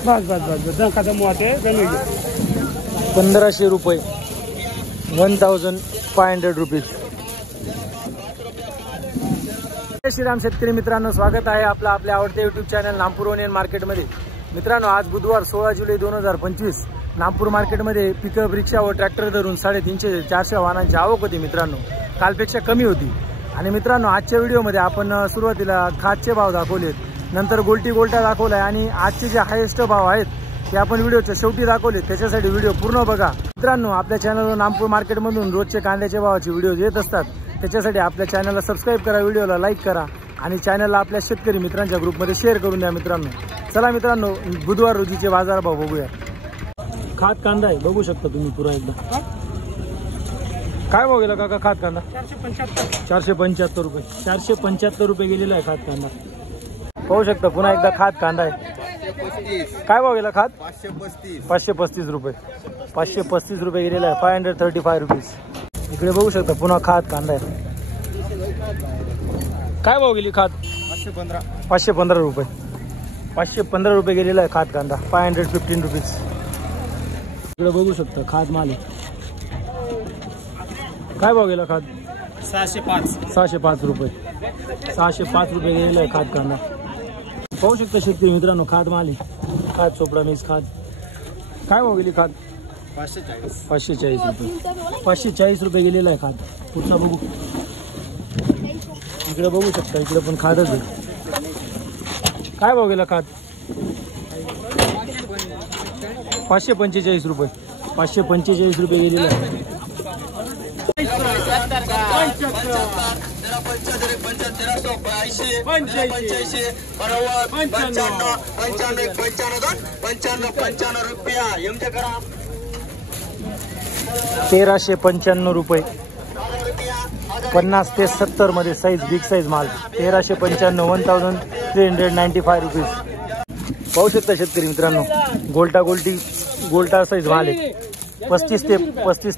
बस बस बस बस दंखाचा मोठे कमी 1500 रुपये 1500 रुपीज। जय श्रीराम शेतकरी मित्रांनो, स्वागत आहे आपला आपल्या आवडत्या यूट्यूब चॅनल नागपूर ओनियन मार्केटमध्ये। मित्रांनो, आज बुधवार 16 जुलै 2025 नागपूर मार्केटमध्ये पिकअप, रिक्षा व ट्रॅक्टर धरून 350 400 वाहनांची आवक होती। मित्रांनो, कालपेक्षा कमी होती। आणि मित्रांनो, आजच्या व्हिडिओमध्ये आपण सुरुवातीला खादचे भाव दाखवलेत, नंतर गोल्टा दाखवलाय आणि आजचे जे हायेस्ट भाव आहेत ते आपण व्हिडिओच्या शेवटी दाखवले। त्याच्यासाठी व्हिडिओ पूर्ण बघा। मित्रांनो, आपल्या चॅनलवर नागपूर मार्केटमधून रोजचे कांद्याच्या भावाचे व्हिडिओ येत असतात। त्याच्यासाठी आपल्या चॅनलला सबस्क्राईब करा, व्हिडिओला लाईक करा आणि चॅनलला आपल्या शेतकरी मित्रांच्या ग्रुपमध्ये शेअर करून द्या। मित्रांनो, चला मित्रांनो, बुधवार रोजीचे बाजार भाव बघूया। खाद कांदा आहे, बघू शकता तुम्ही पुरा एकदा। काय भाव गेला काका खाद कांदा? 475 रुपये 475 रुपये गेलेला आहे खाद कांदा। पाहू शकता पुन्हा एकदा खाद कांदा आहे। काय भाव गेला खाद? 535 रुपये 535 रुपये गेलेला आहे, 535 रुपीज। इकडे बघू शकता पुन्हा खाद कांदा आहे। काय भाव गेली खाद? 515 रुपये 515 रुपये गेलेला आहे खाद कांदा, 515 रुपीज। इकडे बघू शकता खाद माल आहे। काय भाव गेला खाद? 605 रुपये 605 रुपये गेलेला आहे खाद कांदा। पाहू शकता शेतकरी मित्रांनो, खाद माल आहे, खाद चोपडा मीस खाद। काय भाव गेली खाद? 540 रुपये 540 रुपये गेलेला आहे खाद। पुढचा बघू, इकडे बघू शकता, इकडे पण खादच आहे। काय भाव गेला खाद? 545 रुपये 545 रुपये गेलेला आहे। ₹1395 रुपये 50 ते 70 मध्ये साईज, बिग साईज माल 1395 1395 रुपीज। पाहू शकता शेतकरी मित्रांनो, गोल्टा साईज माल आहे। 35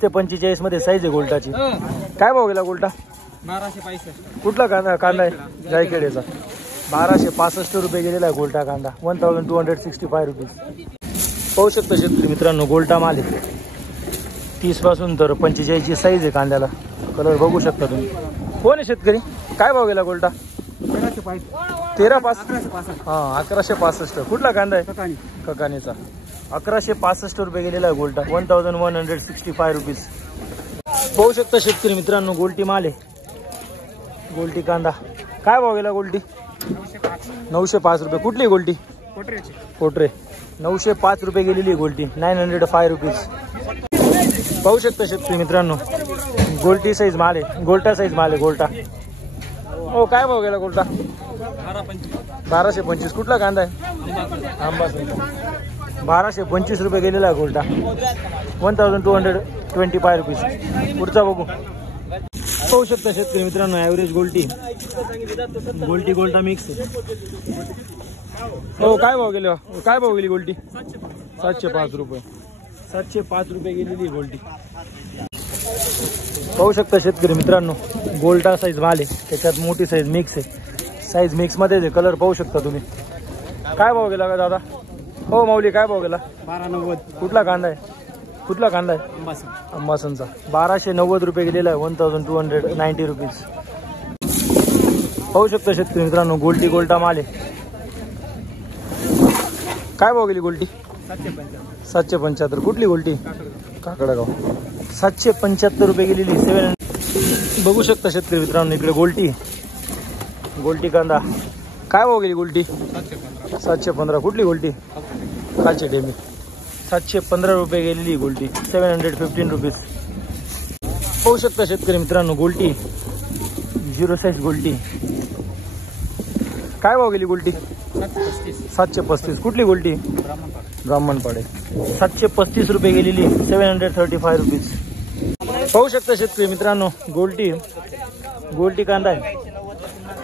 ते 45 मध्ये साईज आहे गोल्टाची। काय भाव गेला गोल्टा? 1265। कुठला कांदा आहे? जायखेडेचा 1265 रुपये गेलेला आहे गोल्टा कांदा, 1265 रुपीज। पाहू शकता शेतकरी मित्रांनो, गोल्टा माल आहे। 30 पासून तर 45 ची साईज आहे कांद्याला। कलर बघू शकता तुम्ही। कोण आहे शेतकरी? काय भाव गेला गोल्टा? 1165। कुठला कांदा आहे? ककानीचा 1165 रुपये गेलेला आहे गोल्टा, 1165 रुपीज। पाहू शकता शेतकरी मित्रांनो, गोल्टी माल आहे, गोल्टी कांदा। काय भाव गेला गोल्टी? 905 रुपये। कुठली गोल्टी? कोटरे 905 रुपये गेलेली गोल्टी, 905 रुपीज। पाहू शकता शेतकरी मित्रांनो, गोल्टी साईज माल आहे, गोल्टा साईज माल आहे गोल्टा। हो, काय भाव गेला गोल्टा? 1225। कुठला कांदा आहे? आंबा 1225 रुपये गेलेला आहे गोल्टा, 1225 रुपीज। पुढचा बघू। पाहू शकता शेतकरी मित्रांनो, ॲव्हरेज गोल्टी गोल्टा मिक्स आहे। हो, काय भाव गेले? काय भाव गेली गोल्टी? 705 रुपये 705 रुपये गेलेली गोल्टी। पाहू शकता शेतकरी मित्रांनो, गोल्टा साईज माल आहे, त्याच्यात मोठी साईज मिक्स आहे, साईज मिक्स मध्ये आहे। कलर पाहू शकता तुम्ही। काय भाव गेला का दादा? हो माऊली, काय भाव गेला? 1290। कुठला कांदा आहे? कुठला कांदा आहे? अंबासनचा 1290 रुपये गेलेला आहे, 1290 रुपीज। पाहू शकता शेतकरी मित्रांनो, गोल्टा माल आहे। काय भाव गेली गोल्टी? 775। कुठली गोल्टी? काकडगाव 775 रुपये गेलेली, 700। बघू शकता शेतकरी मित्रांनो, इकडे गोल्टी कांदा। काय भाव गेली गोल्टी? 715। कुठली गोल्टी? कालचे डेमी 715 रुपये गेलेली गोल्टी, 715 रुपीज। पाहू शकता शेतकरी मित्रांनो, गोल्टी 0 साईज गोल्टी। काय भाव गेली गोल्टी? 735। कुठली गोल्टी? ब्राह्मणपाडे 735 रुपये गेलेली, 735 रुपीज। पाहू शकता शेतकरी मित्रांनो, गोल्टी कांदा आहे।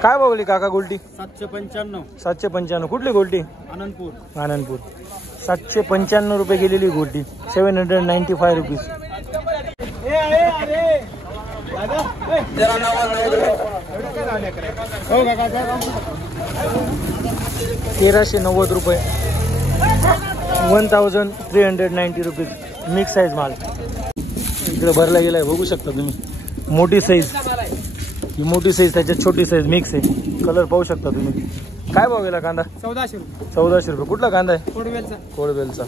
काय भाव गेली काका गोल्टी? 795। कुठली गोल्टी? आनंदपूर 795 रुपये गेलेली गोल्टी, 795 रुपीज। 1390 रुपये 1390 रुपीज. मिक्स साईज माल इकडे भरला गेलाय, बघू शकता तुम्ही. मोठी साईज, ही मोठी साईज, त्याच्यात छोटी साईज मिक्स आहे. कलर पाहू शकता तुम्ही. काय भाव गेला कांदा? 1400 रुपये. 1400 रुपये. कुठला कांदा आहे? कोडवेलचा. कोळबेलचा.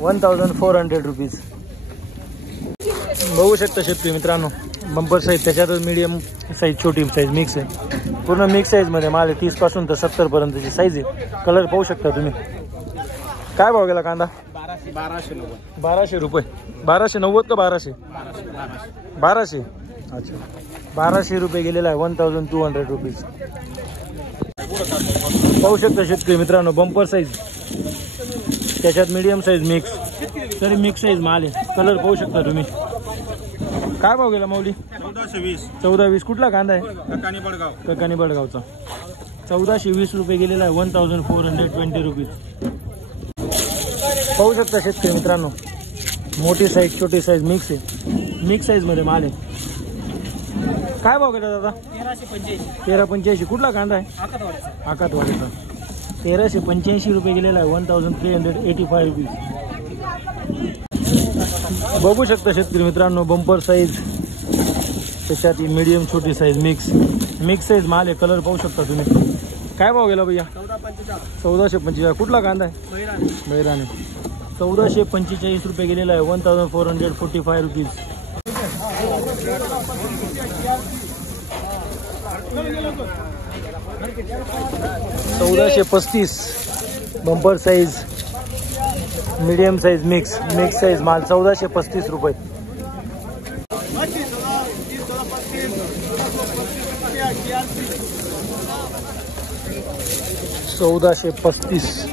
1400 रुपीज. बघू शकता शेतकरी मित्रांनो, बंपर साईज, त्याच्यातच मीडियम साईज, छोटी साईज मिक्स आहे. पूर्ण मिक्स साईजमध्ये माल आहे. 30 पासून तर 70 पर्यंतची साईज आहे. कलर पाहू शकता तुम्ही. काय भाव गेला कांदा? 1290. 1200 रुपये. 1290 का 1200? 1200. अच्छा, 1200 रुपये गेलेला आहे. 1200 रुपीज. पाहू शकता शेतकरी मित्रांनो, बंपर साईज, त्याच्यात मीडियम साईज मिक्स, तरी मिक्स साईज माल आहे. कलर पाहू शकता तुम्ही. काय भाव गेला माऊली? 1420. 1420. कुठला कांदा आहे? ककानी बडगाव. ककानी बडगावचा. 1420 रुपये गेलेला आहे. 1420 रुपीज. पाहू शकता शेतकरी मित्रांनो, मोठी साईज, छोटी साईज मिक्स आहे. मिक्स साईजमध्ये माल आहे. काय भाव गेला दादा? 1385. कुठला कांदा आहे? आकातवाडीचा. 1385 रुपये गेलेला आहे. 1385 रुपीज. बघू शकता शेतकरी मित्रांनो, बंपर साईज, त्याच्यात मीडियम छोटी साईज मिक्स साईज माल आहे. कलर पाहू शकता तुम्ही. काय भाव गेला भैया? 1445. कुठला कांदा आहे? बैराने. 1445 रुपये गेलेला आहे. 1445 rupees. 1435. Bumper size, medium size mix size माल. 1435 रुपये. 1435.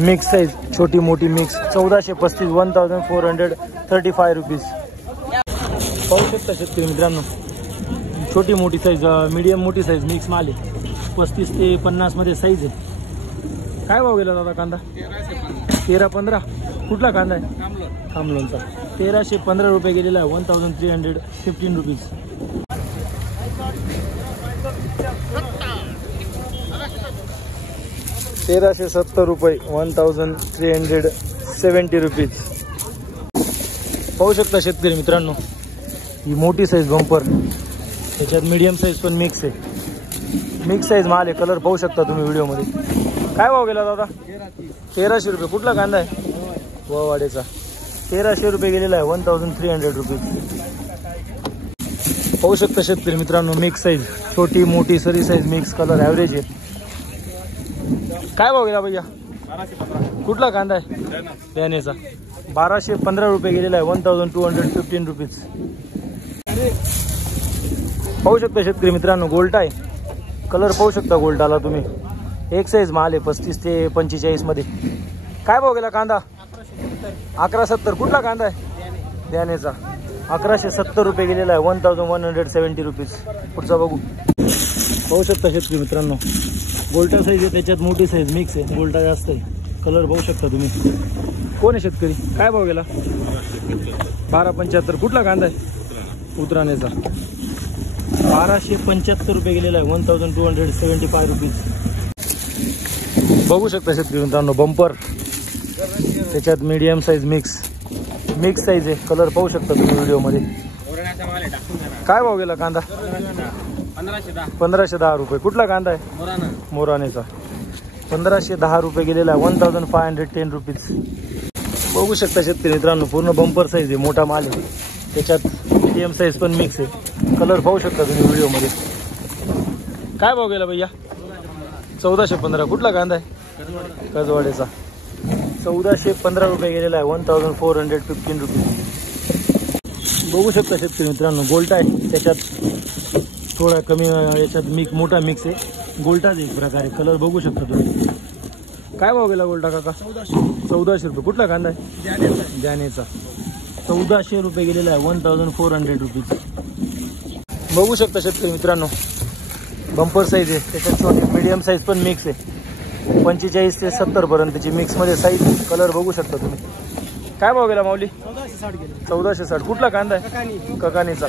मिक्स साईज, छोटी मोठी मिक्स. 1435. 1435 रुपीज. पाहू शकता शेतकरी मित्रांनो, छोटी मोठी साईज, मीडियम मोठी साईज मिक्स माल आहे. 35 ते 50 मध्ये साईज आहे. काय भाव गेला दादा कांदा? 1315. कुठला कांदा आहे? खामलोनचा. 1315 रुपये गेलेला आहे. 1315 रुपीज. 1370 रुपये. 1370 रुपीज. पाहू शकता शेतकरी मित्रांनो, ही मोठी साईज बंपर, त्याच्यात मीडियम साईज पण मिक्स आहे. मिक्स साईज माल आहे. कलर पाहू शकता तुम्ही व्हिडिओमध्ये. काय भाव गेला दादा? 1300 रुपये. कुठला कांदा आहे? ववाडेचा. 1300 रुपये गेलेला आहे. 1300 रुपीज. पाहू शकता शेतकरी मित्रांनो, मिक्स साईज, छोटी मोठी सरी साईज मिक्स. कलर ॲव्हरेज आहे. काय भाव गेला भैया? 1215. कुठला कांदा आहे? त्यानेचा. 1215 रुपये गेलेला आहे. 1215 रुपीज. पाहू शकता शेतकरी मित्रांनो, गोल्टा आहे. कलर पाहू शकता गोल्टाला तुम्ही. एक साईज माल आहे. 35 ते 45 मध्ये. काय भाव गेला कांदा? 1170. कुठला कांदा आहे? द्यानेचा. 1170 रुपये गेलेला आहे. 1170 रुपीज. पुढचा बघू. पाहू शकता शेतकरी मित्रांनो, गोल्टा साईज आहे, त्याच्यात मोठी साईज मिक्स आहे. गोल्टा जास्त आहे. कलर पाहू शकता तुम्ही. कोण आहे शेतकरी? काय भाव गेला? 1275. कुठला कांदा आहे? उतराण्याचा. 1275 रुपये गेलेला आहे. 1275 रुपीज. बघू शकता शेतकरी मित्रांनो, बंपर, त्याच्यात मीडियम साईज मिक्स साईज आहे. कलर पाहू शकता तुम्ही व्हिडिओमध्ये. काय भाव गेला कांदा? 1510 रुपये. कुठला कांदा आहे? मोरानेचा. 1510 रुपये गेलेला आहे. 1510 रुपीज. बघू शकता शेतकरी मित्रांनो, पूर्ण बंपर साईज आहे. मोठा माल आहे. त्याच्यात मीडियम साईज पण मिक्स आहे. कलर पाहू शकता तुम्ही व्हिडिओमध्ये. काय भाव गेला भैया? 1415. कुठला कांदा आहे? कजवाडेचा. 1415 रुपये गेलेला आहे. 1415 रुपीज. बघू शकता शेतकरी मित्रांनो, गोल्टा आहे. त्याच्यात थोडा कमी याच्यात मोठा मिक्स आहे. गोल्टाच एक प्रकारे. कलर बघू शकता तुम्ही. काय भाव गेला गोल्टा काका? 1400 रुपये. कुठला कांदा आहे? जानेचा. 1400 रुपये गेलेला आहे. 1400 रुपीज. बघू शकता शेतकरी मित्रांनो, बंपर साईज आहे. त्याच्यात छोटी मीडियम साईज पण मिक्स आहे. 45 ते 70 पर्यंतची मिक्समध्ये साईज. कलर बघू शकता तुम्ही. काय भाव गेला माऊली? 1460. कुठला कांदा आहे? ककानीचा.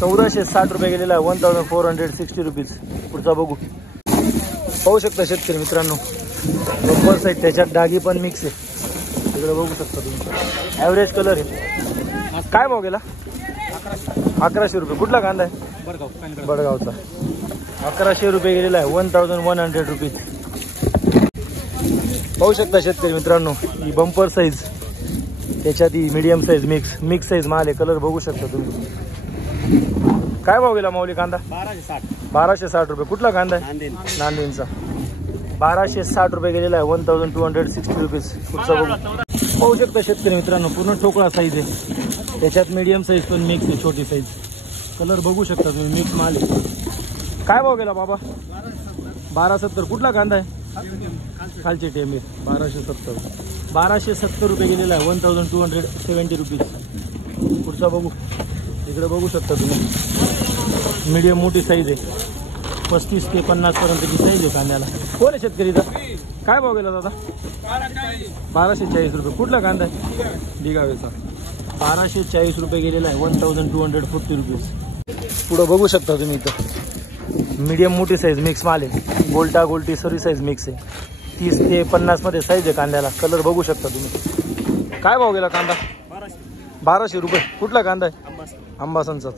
1460 रुपये गेलेला आहे. 1460 रुपीज. पुढचा बघू. पाहू शकता शेतकरी मित्रांनो, बंपर साईड, त्याच्यात डागी पण मिक्स आहे. तिकडे बघू शकता तुम्ही. ॲव्हरेज कलर आहे. काय भाव गेला? 1100 रुपये. कुठला कांदा आहे? बडगावचा. 1100 रुपये गेलेला आहे. 1100 रुपीज. पाहू शकता शेतकरी मित्रांनो, ही बंपर साईज, त्याच्यात ही मीडियम साईज मिक्स साईज माल आहे. कलर बघू शकता तुम्ही. काय भाव गेला माऊली कांदा? 1260 रुपये. कुठला कांदा आहे? नांदेडचा. 1260 रुपये गेलेला आहे. 1260 रुपीज. पुढचा बघू. पाहू शकता शेतकरी मित्रांनो, पूर्ण ठोकळा साईज आहे. त्याच्यात मीडियम साईज पण मिक्स आहे, छोटी साईज. कलर बघू शकता तुम्ही, मिक्स माल आहे. काय भाव गेला बाबा? 1270. कुठला कांदा आहे? खालचे टेंबे. 1270 रुपये गेलेला आहे. 1270 रुपीज. पुढचा बघू. इकडे बघू शकता तुम्ही, मीडियम मोठी साईज आहे. 35 ते 50 पर्यंतची साईज आहे कांद्याला. कोण आहे शेतकरीचा? काय भाव गेला दादा? 1240 रुपये. कुठला कांदा आहे? दिगावेचा. 1240 रुपये गेलेला आहे. 1240 रुपीज. पुढं बघू शकता तुम्ही, इथं मीडियम मोठी साईज मिक्स माल आहे. गोल्टा गोल्टी सर्व साईज मिक्स आहे. 30 ते 50 मध्ये साईज आहे कांद्याला. कलर बघू शकता तुम्ही. काय भाव गेला कांदा? 1200 रुपये. कुठला कांदा आहे? अंबासनचाच.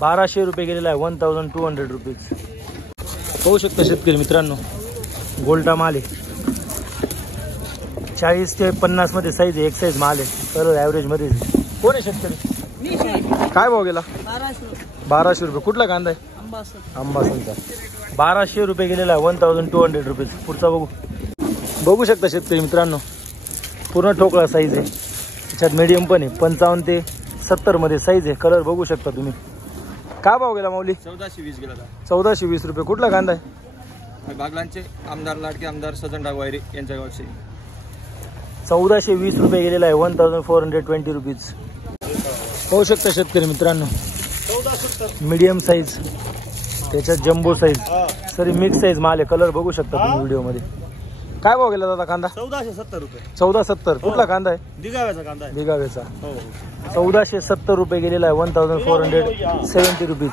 1200 रुपये गेलेला आहे. 1200 रुपीज. पाहू शकता शेतकरी मित्रांनो, गोल्टा माल आहे. 40 ते 50 मध्ये साईज आहे. एक साईज माल आहे. कलर ॲव्हरेज मध्ये. कोण आहे शेतकरी? काय भाव गेला? 1200 रुपये. कुठला कांदा आहे? अंबासनचा. 1200 रुपये गेलेला आहे. 1200 रुपीज. पुढचा बघू. बघू शकता शेतकरी मित्रांनो, पूर्ण ठोकळा साईज आहे. त्याच्यात मीडियम पण आहे. 55 ते 70 मध्ये साईज आहे. कलर बघू शकता तुम्ही. काय भाव गेला माऊली? 1420 गेला. 1420 रुपये. कुठला कांदा आहे? बागलांचे आमदार, लाडके आमदार सजन डागवायरे यांच्या गावचे. 1420 रुपये गेलेला आहे. 1420 रुपीज. पाहू शकता शेतकरी मित्रांनो, मीडियम साईज, त्याच्यात जम्बो साईज, सरी मिक्स साईज माल आहे. कलर बघू शकता तुम्ही व्हिडिओमध्ये. काय भाव गेला दादा कांदा? 1470 रुपये. 1470. कुठला कांदा आहे? दिगाव्याचा कांदा आहे. दिगावेचा. 1470 रुपये गेलेला आहे. 1470 रुपीज.